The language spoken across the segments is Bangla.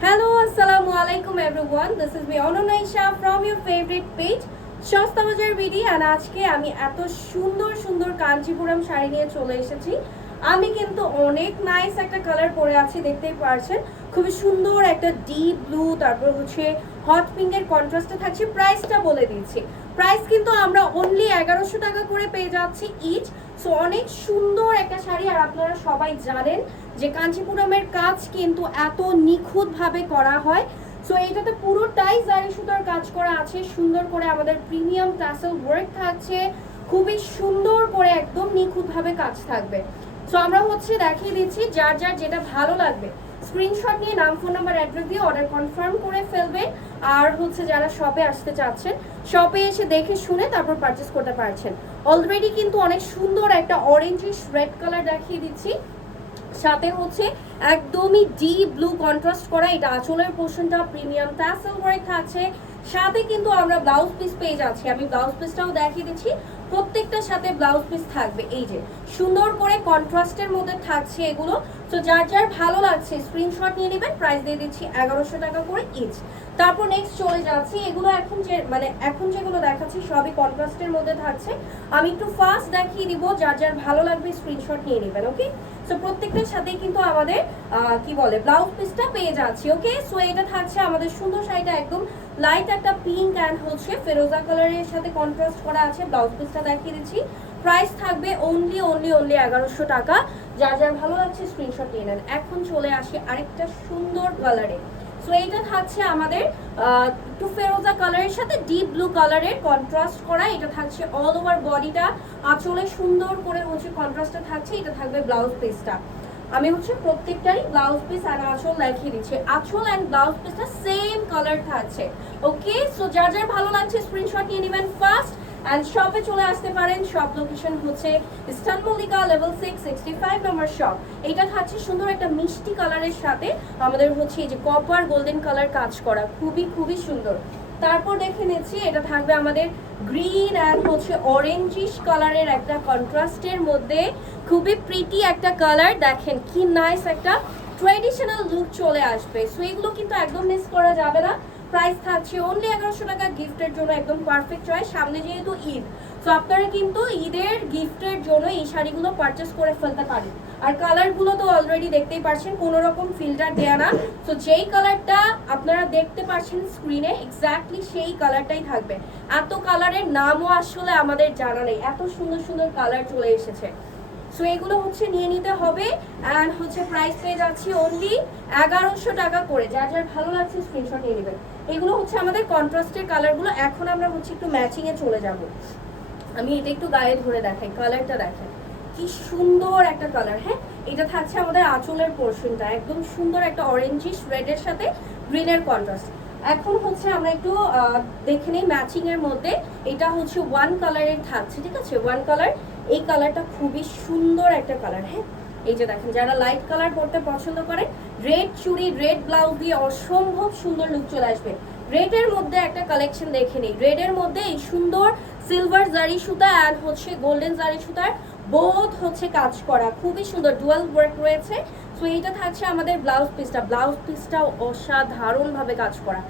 Hello, assalamu alaikum everyone. This is me Ononaisha from your favorite page সস্তা বাজার বিডি আর আজকে আমি এত সুন্দর সুন্দর কাঞ্চিপুরম শাড়ি নিয়ে চলে এসেছি। আমি কিন্তু অনেক নাইস একটা কালার পরে আছি, দেখতেই পারছেন। খুবই সুন্দর একটা ডিপ ব্লু, তারপর হচ্ছে হট পিঙ্কের কন্ট্রাস্টে থাকছে। প্রাইসটা বলে দিচ্ছি, প্রাইস কিন্তু আমরা অনলি 1100 টাকা করে পেয়ে যাচ্ছি ইচ। সো অনেক সুন্দর একটা শাড়ি, আর আপনারা সবাই জানেন যে কাঞ্চিপুরমের কাজ কিন্তু এত নিখুঁতভাবে করা হয়। সো এইটাতে পুরোটাই জারি সুতার কাজ করা আছে, সুন্দর করে আমাদের প্রিমিয়াম টাসেল ওয়ার্ক থাকছে, খুবই সুন্দর করে একদম নিখুঁতভাবে কাজ থাকবে। সো আমরা হচ্ছে দেখিয়ে দিচ্ছি, যার যার যেটা ভালো লাগবে স্ক্রিনশট নিয়ে নাম, ফোন নাম্বার, অ্যাড্রেস দিয়ে অর্ডার কনফার্ম করে ফেলবে। আর হচ্ছে যারা শপে আসতে চাচ্ছেন, শপে এসে দেখে শুনে তারপর পারচেস করতে পারছেন। অলরেডি কিন্তু অনেক সুন্দর একটা অরেঞ্জিশ রেড কালার দেখিয়ে দিচ্ছি, সাথে হচ্ছে একদমই ডিপ ব্লু কন্ট্রাস্ট করা। এটা আঁচলের পোর্শনটা প্রিমিয়াম টাসেল ওয়ার্ক আছে, সাথে কিন্তু আমরা ব্লাউজ পিস পেয়ে যাচ্ছি। আমি ব্লাউজ পিসটাও দেখিয়ে দিচ্ছি, প্রত্যেকটার সাথে ব্লাউজ পিস থাকবে এই যে সুন্দর করে কন্ট্রাস্টের মধ্যে থাকছে এগুলো। তো যার যার ভালো লাগছে স্ক্রিনশট নিয়ে নেবেন। প্রাইস দিয়ে দিচ্ছি 1100 টাকা করে ইচ। তারপর নেক্সট চলে যাচ্ছি, এগুলো এখন যেগুলো দেখাচ্ছি সবই কন্ট্রাস্টের মধ্যে থাকছে। আমি একটু ফাস্ট দেখিয়ে দিব, যার যার ভালো লাগবে স্ক্রিনশট নিয়ে নেবেন। ওকে, সো প্রত্যেকটার সাথে কিন্তু আমাদের কি বলে ব্লাউজ পিসটা পেয়ে যাচ্ছি। ওকে, সো এটা থাকছে আমাদের সুন্দর শাড়িটা একদম লাইট একটা পিঙ্ক অ্যান্ড হচ্ছে ফেরোজা কালারের সাথে কন্ট্রাস্ট করা আছে। ব্লাউজ পিসটা দেখিয়ে দিচ্ছি, প্রাইস থাকবে অনলি 1100 টাকা। যার যার ভালো লাগছে স্ক্রিনশট নিয়ে নেন। এখন চলে আসি আরেকটা সুন্দর কালারে। সো এইটা থাকছে আমাদের একটু ফেরোজা কালারের সাথে ডিপ ব্লু কালারের কন্ট্রাস্ট করা। এটা থাকছে অল ওভার বডিটা, আঁচলে সুন্দর করে হচ্ছে কন্ট্রাস্টটা থাকছে। এটা থাকবে ব্লাউজ পিসটা। আমি হচ্ছে প্রত্যেকটারই ব্লাউজ পিস আর আঁচল দেখিয়ে দিচ্ছি। আঁচল অ্যান্ড ব্লাউজ পিসটা সেম কালার থাকছে। ওকে, সো যার যার ভালো লাগছে স্ক্রিনশট নিয়ে নেবেন ফার্স্ট অ্যান্ড শপে চলে আসতে পারেন। শপ লোকেশন হচ্ছে ইস্টার্ন মল্লিকা লেভেল 6, 65 নম্বর শপ। এটা থাকছে সুন্দর একটা মিষ্টি কালারের সাথে আমাদের হচ্ছে এই যে কপার গোল্ডেন কালার কাজ করা, খুবই খুবই সুন্দর। তারপর দেখে নিচ্ছি, এটা থাকবে আমাদের গ্রিন অ্যান্ড হচ্ছে অরেঞ্জিশ কালারের একটা কন্ট্রাস্টের মধ্যে, খুবই প্রিটি একটা কালার। দেখেন কি নাইস একটা ট্রেডিশনাল লুক চলে আসবে। সো এগুলো কিন্তু একদম মিস করা যাবে না। প্রাইস থাকছে অনলি 1100 টাকা, গিফটের জন্য একদম পারফেক্ট চয়েস। সামনে যেহেতু ঈদ, তো আপনারা কিন্তু ঈদের গিফটের জন্য এই শাড়িগুলো পারচেস করে ফেলতে পারেন। আর কালারগুলো তো অলরেডি দেখতেই পাচ্ছেন, কোনো রকম ফিল্টার দেয়া না। তো যেই কালারটা আপনারা দেখতে পাচ্ছেন স্ক্রিনে, এক্স্যাক্টলি সেই কালারটাই থাকবে। এত কালারের নামও আসলে আমাদের জানা নেই, এত সুন্দর সুন্দর কালার চলে এসেছে। সো এগুলো হচ্ছে নিয়ে নিতে হবে অ্যান্ড হচ্ছে প্রাইস পেয়ে যাচ্ছি অনলি 1100 টাকা করে। যার যার ভালো লাগছে স্ক্রিনশট নিয়ে নেবেন। এগুলো হচ্ছে আমাদের কন্ট্রাস্টের কালারগুলো। এখন আমরা হচ্ছে একটু ম্যাচিংয়ে চলে যাব। আমি এটা একটু গায়ে ধরে দেখাই, কালারটা দেখেন কি সুন্দর একটা কালার। হ্যাঁ, এটা থাকছে আমাদের আঁচলের পোর্শনটা, একদম সুন্দর একটা অরেঞ্জিশ রেডের সাথে গ্রিনের কন্ট্রাস্ট। এখন হচ্ছে আমরা একটু দেখে নিই ম্যাচিং এর মধ্যে। এটা হচ্ছে ওয়ান কালারের থাকছে, ঠিক আছে, ওয়ান কালার। এই কালারটা খুবই সুন্দর একটা কালার। হ্যাঁ, এই যে দেখেন, যারা লাইট কালার পরতে পছন্দ করে, রেড চুড়ি রেড ব্লাউজ দিয়ে অসম্ভব সুন্দর লুক চলে আসবে। রেডের মধ্যে একটা কালেকশন দেখে নিই। রেডের মধ্যে এই সুন্দর সিলভার জারি সুতা অ্যান্ড হচ্ছে গোল্ডেন জারি সুতার বোথ হচ্ছে কাজ করা, খুবই সুন্দর ডুয়াল ওয়ার্ক রয়েছে। সো এইটা থাকছে আমাদের ব্লাউজ পিসটা। ব্লাউজ পিসটাও অসাধারণভাবে কাজ করা।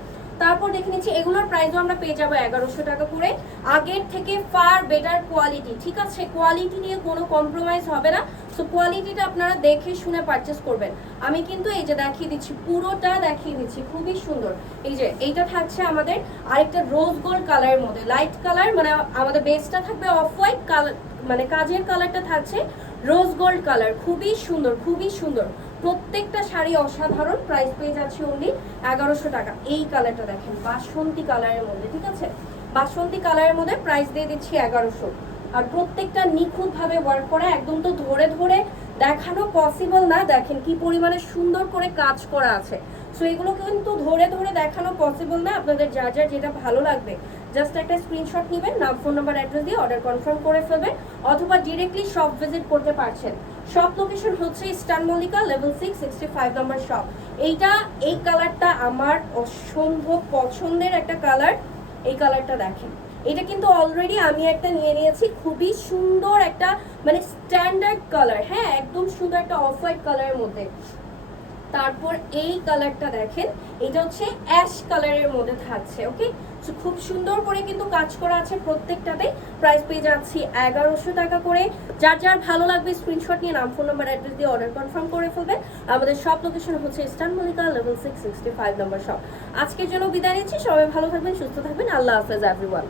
তারপর দেখে নিচ্ছি, এগুলোর প্রাইসও আমরা পেয়ে যাবো 1100 টাকা করে। আগের থেকে ফার বেটার কোয়ালিটি, ঠিক আছে, কোয়ালিটি নিয়ে কোনো কম্প্রোমাইজ হবে না। সো কোয়ালিটিটা আপনারা দেখে শুনে পারচেস করবেন। আমি কিন্তু এই যে দেখিয়ে দিচ্ছি, পুরোটা দেখিয়ে দিচ্ছি, খুবই সুন্দর। এই যে এইটা থাকছে আমাদের আরেকটা রোজ গোল্ড কালারের মধ্যে, লাইট কালার, মানে আমাদের বেসটা থাকবে অফ হোয়াইট কালার, মানে কাজের কালারটা থাকছে রোজ গোল্ড কালার, খুবই সুন্দর খুবই সুন্দর। প্রত্যেকটা শাড়ি অসাধারণ। প্রাইস পেয়ে যাচ্ছে অনলি 1100 টাকা। এই কালারটা দেখেন বাসন্তী কালারের মধ্যে, ঠিক আছে, বাসন্তী কালারের মধ্যে প্রাইস দিয়ে দিচ্ছি 1100। আর প্রত্যেকটা নিখুঁতভাবে ওয়ার্ক করা, একদম তো ধরে ধরে দেখানো পসিবল না। দেখেন কি পরিমাণে সুন্দর করে কাজ করা আছে। সো এগুলো কিন্তু ধরে ধরে দেখানো পসিবল না। আপনাদের যার যার যেটা ভালো লাগবে জাস্ট একটা স্ক্রিনশট নেবেন, নাম, ফোন নাম্বার, অ্যাড্রেস দিয়ে অর্ডার কনফার্ম করে ফেলবেন, অথবা ডিরেক্টলি শপ ভিজিট করতে পারছেন। শপ লোকেশন হচ্ছে ইস্টার্ন মল্লিকা লেভেল 6, 65 নম্বর শপ। এই কালারটা আমার অসম্ভব পছন্দের একটা কালার। এই কালারটা দেখেন, এটা কিন্তু অলরেডি আমি একটা নিয়ে নিয়েছি, খুবই সুন্দর একটা মানে স্ট্যান্ডার্ড কালার। হ্যাঁ, একদম সুন্দর একটা অফ হোয়াইট কালারের মধ্যে। তারপর এই কালারটা দেখেন, এটা হচ্ছে অ্যাশ কালারের মধ্যে থাকছে। ওকে, সো খুব সুন্দর করে কিন্তু কাজ করা আছে প্রত্যেকটাতে। প্রাইস পেয়ে যাচ্ছি 1100 টাকা করে। যার যার ভালো লাগবে স্ক্রিনশট নিয়ে নাম, ফোন নাম্বার, অ্যাড্রেস দিয়ে অর্ডার কনফার্ম করে ফেলবেন। আমাদের শপ লোকেশন হচ্ছে ইস্টার্ন মল্লিকা লেভেল 665 নম্বর শপ। আজকের জন্য বিদায় নিচ্ছি, সবাই ভালো থাকবেন, সুস্থ থাকবেন। আল্লাহ হাফেজ এভরিওয়ান।